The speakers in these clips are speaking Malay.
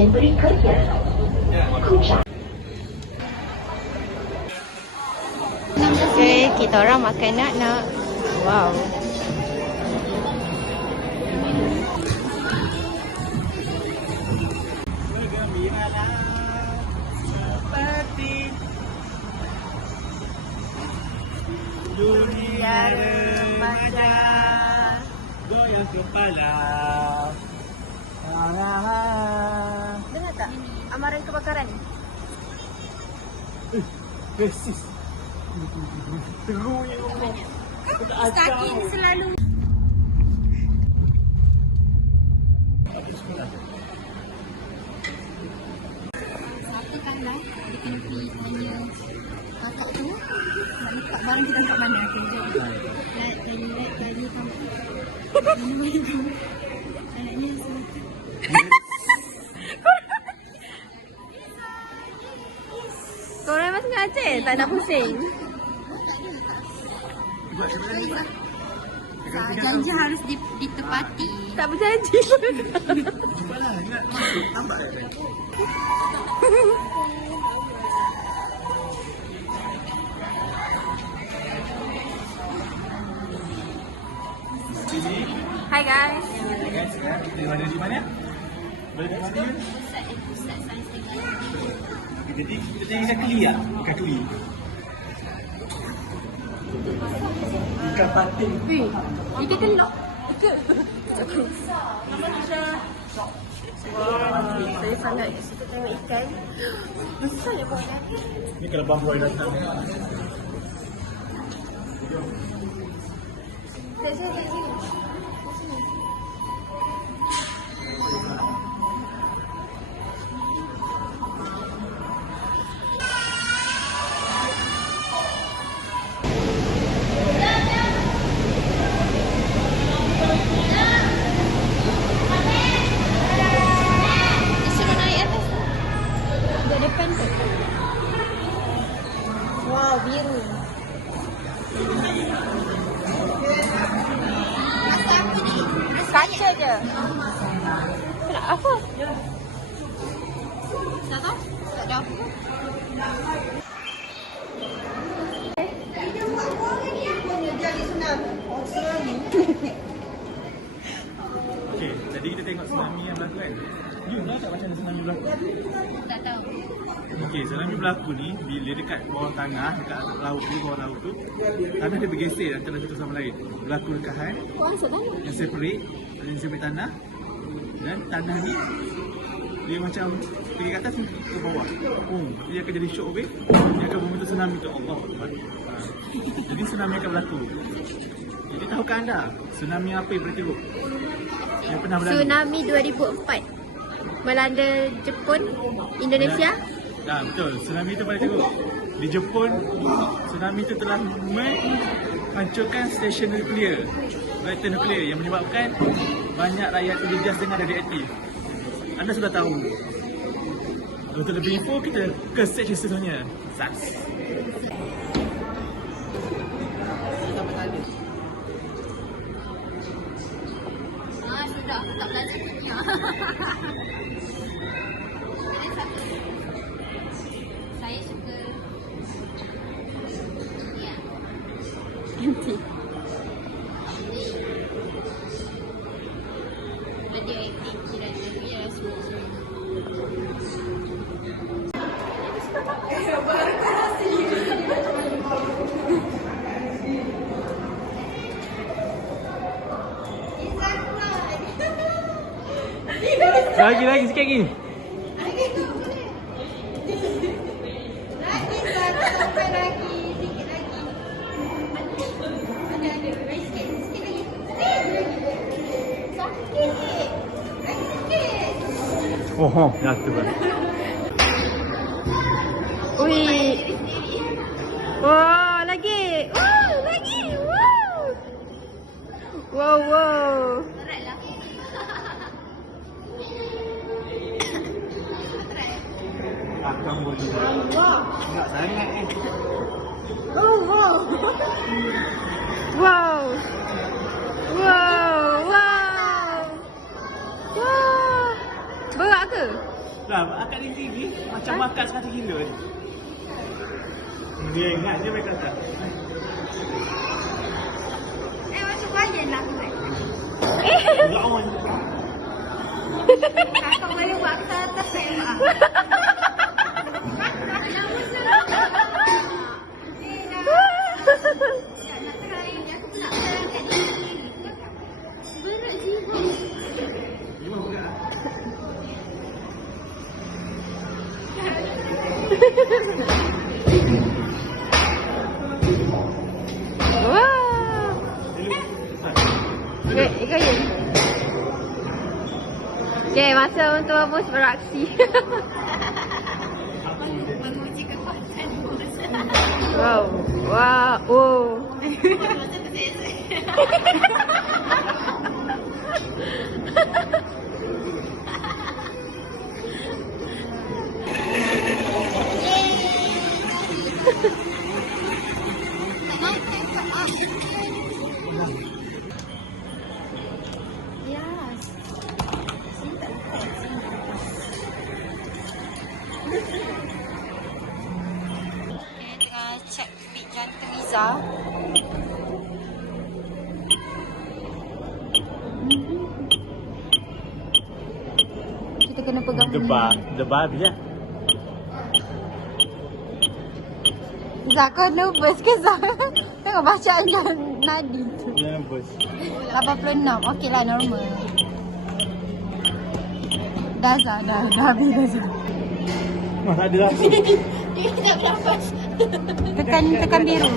stesen berikutnya. Kuching. Okay, kita orang makan nak. Wow. Seperti dunia remaja goyang kepala. Dengar tak? Amaran kebakaran. Persis. Teruknya ngomong. Sakin selalu. Satu kali dia kena pergi tanya kakak tu nak letak barang kita kat mana. Tanya kamu. Anaknya semakin. Korang masih ngaji tak nak pusing. Janji harus ditepati. Tak berjanji. Cepatlah, ingat masuk tambah. Hi guys. Guys, kita ada di mana? Boleh di mana? Pusat Sains Teknologi. Jadi kita tengok keli lah, bukan tuli. Ikan patin. Ikan telok. Saya sangat suka tengok ikan. Besar je buat kan? Ni kalau bambu ada datang. Sini. Wow, biru. Kaca je. Nak apa? Tak tahu. Tak ada apa. Okey, jadi kita tengok tsunami yang berlaku kan. You tahu tak macam mana tsunami berlaku? Tak tahu. Okey, tsunami berlaku ni bila dekat bawah tanah, dekat laut tu, bawah laut tu, tanah dia bergeser antara satu sama lain. Berlaku rekahan yang separate, yang separate tanah, dan tanah ni dia macam pergi ke atas ke bawah. Dia akan jadi shock wave, dia akan membentuk tsunami tu. Allah. Jadi tsunami akan berlaku. Jadi tahukah anda tsunami apa yang pernah tengok? Yang pernah berlaku? Tsunami 2004 melanda Jepun, Indonesia. Betul. Tsunami itu boleh tengok. Di Jepun, tsunami itu telah menghancurkan stesen nuklear, reaktor nuklear yang menyebabkan banyak rakyat terjejas dengan radioaktif. Anda sudah tahu. Untuk lebih info, kita ke stage seterusnya. SARS. Sudah, tak belajar kimia. Saya suka MT. Radioaktif tidak ya semua. Lagi sikit lagi. Oh, jatuh kan. Wih. Wow, lagi. Wow, lagi. Wow. Wow. Kamu juga. Enggak sangat ni. Wow. Berat ke? Lah, akak ni tinggi macam makan 100 kilo ni. Dia ingat je mereka kata. Macam bayan lah aku kan. Enggak on. Kakak boleh buat ke atas saya buat. Nak try ni, aku nak try kat ni. Berat jiwa. Memang berat. Wah. Ikut je. Okay, masa untuk Bos beraksi. Menguji kekuatan bos. Wow. Wow. Oh. Macam tu saya. Tengah cek beat jantung Iza. Kita kena pegang Debar dia. Zah, kau nervous ke Zah? Tengok bacaan nadi tu. Dia nervous. 86. Okey lah, normal. Dah Zah, dah habis dah Zah. Masa ada rasa. Dia tak berlapas. Tekan biru.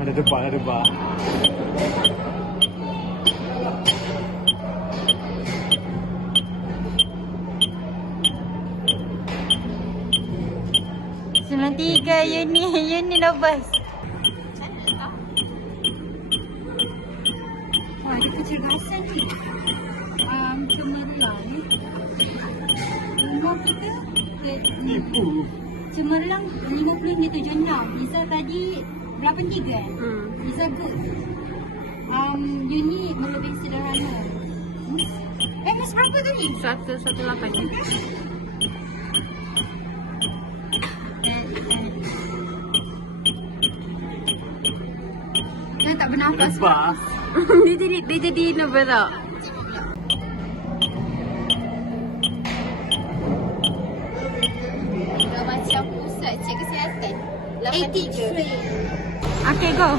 Ada debar. Tiga Yuni nervous. Wah, dia kecerdasan ni. Cemerlang. Umur kita Tipu. cemerlang 50.76. Isa tadi 83 Isa good. Yuni lebih sederhana. Mas berapa tadi? 118. Saya tak bernafas. Debar. dia jadi nervous tak? Dah macam pusat cek kesihatan. 83. Okay, go.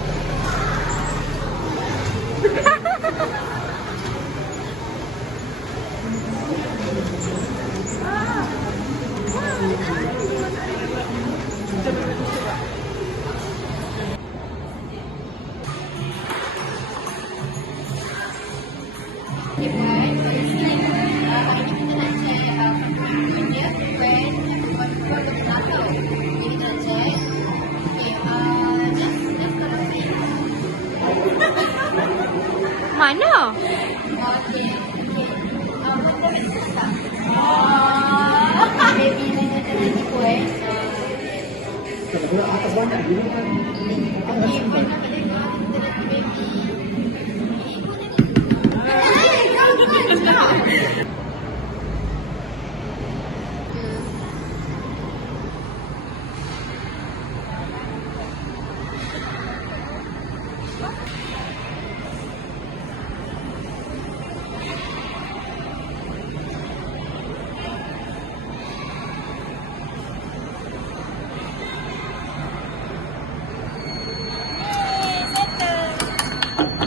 Okay, Puan. Hari ni kita nak cek dia, Puan, Puan ke belakang. Jadi kita nak cek. Okay, just kalau saya. Mana? Okay. Puan dah bisa tak? Baby ni macam ni, Puan. Atas banyak dulu kan. Okay, Puan nak tengok. Kita nak baby.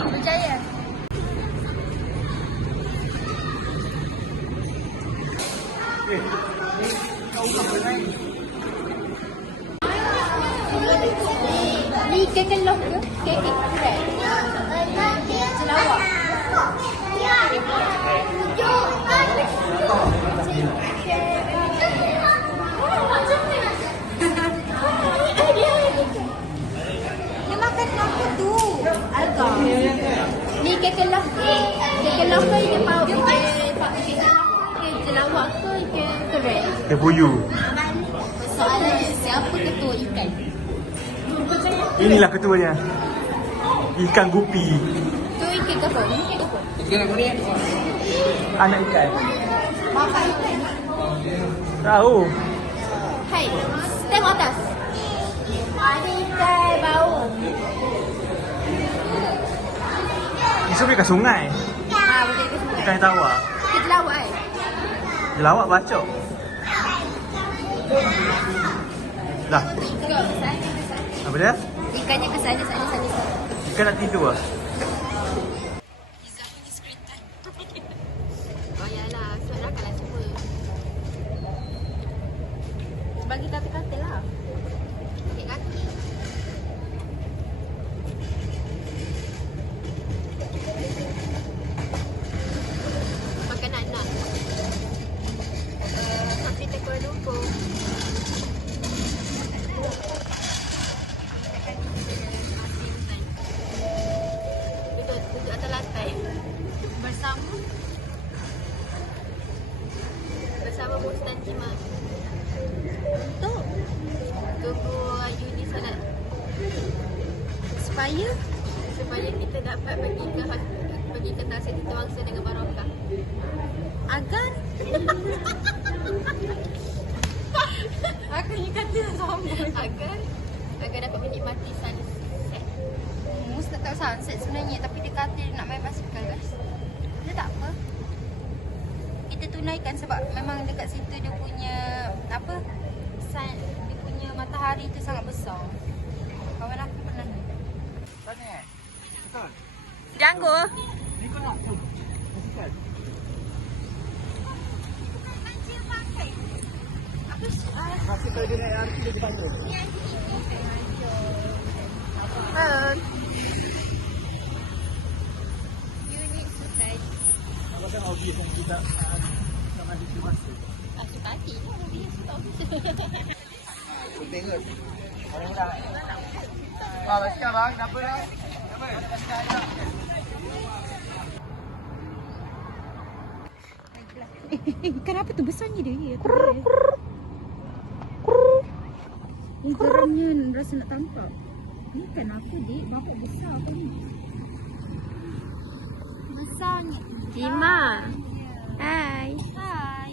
Berjaya. Ni kekelok ke? Kekek. Selawak. Dia makan apa tu? Agak. Ni kekelok. Kekelok ke ikan paus? Ikan jelawak ke ikan keren? Tebuyu. Soalannya siapa ketua ikan? Inilah ketuanya. Ikan gupi. Tu ikan apa? Ni ikan apa? anak ikan? Makan. Tahu. Hai, tengok atas. Ada ikan bau. Isu pergi ke sungai. Boleh ke sungai. Ikan yang tawar. Kita lawak Dia lawak bacok. Dah. Tengok, sana. Apa dia? Ikannya ke sana. Ikan nak tidur lah. Oh yalah, surat kalah semua. Bagi kata-kata lah. Okey kaki. Makan anak. Hospital Kuala Lumpur. Duduk atas lantai. Bersama Bos dan Cima. Untuk tunggu Yuni solat. Supaya kita dapat pergi ke Tasik Tita Wangsa dengan Barokah. Agar aku ni kata sama. Agar dapat menikmati sunset. Mus tak tahu sunset sebenarnya, tapi dia kata dia nak main basikal guys. Dia tak apa. Kita tunaikan sebab memang dekat situ dia punya apa? Dia punya matahari tu sangat besar. Kawan aku pernah. Tanya. Betul. Janggu. Ni kau nak tu. Basikal. Basikal dia naik arti dia panggil. Unit sukan. Apa kan obvious yang tidak nak ada di masa. Suka hati lah. Dia suka Tengok. Orang dah. Basikal bang, kenapa dah? Basikal dah. Kenapa tu besarnya dia? Ni geramnya rasa nak tangkap. Ni kan aku dik, bapak besar apa ni? Besarnya. Cima. Hai. Hai.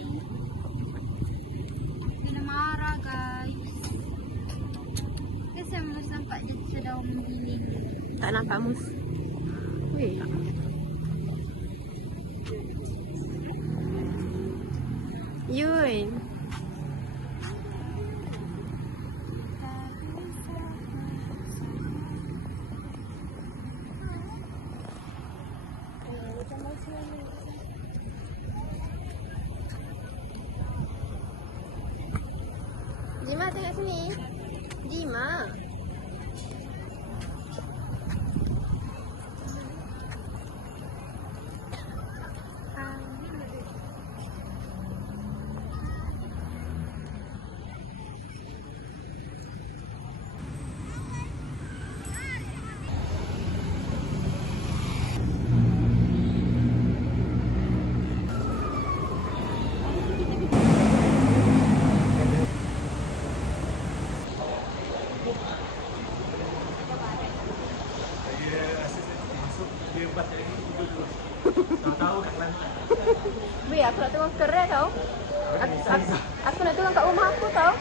Dia marah guys. Saya mesti nampak dia sedang begini. Tak nampak mus. Weh. Yun. Jima tengok sini. Jima. Weh, aku nak tengok keren tau. Aku nak tengok kat rumah aku tau.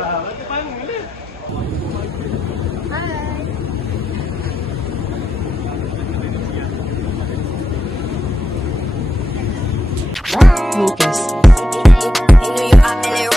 Lah, tu bangun dia. Hai. Lucas. You know you hot, man,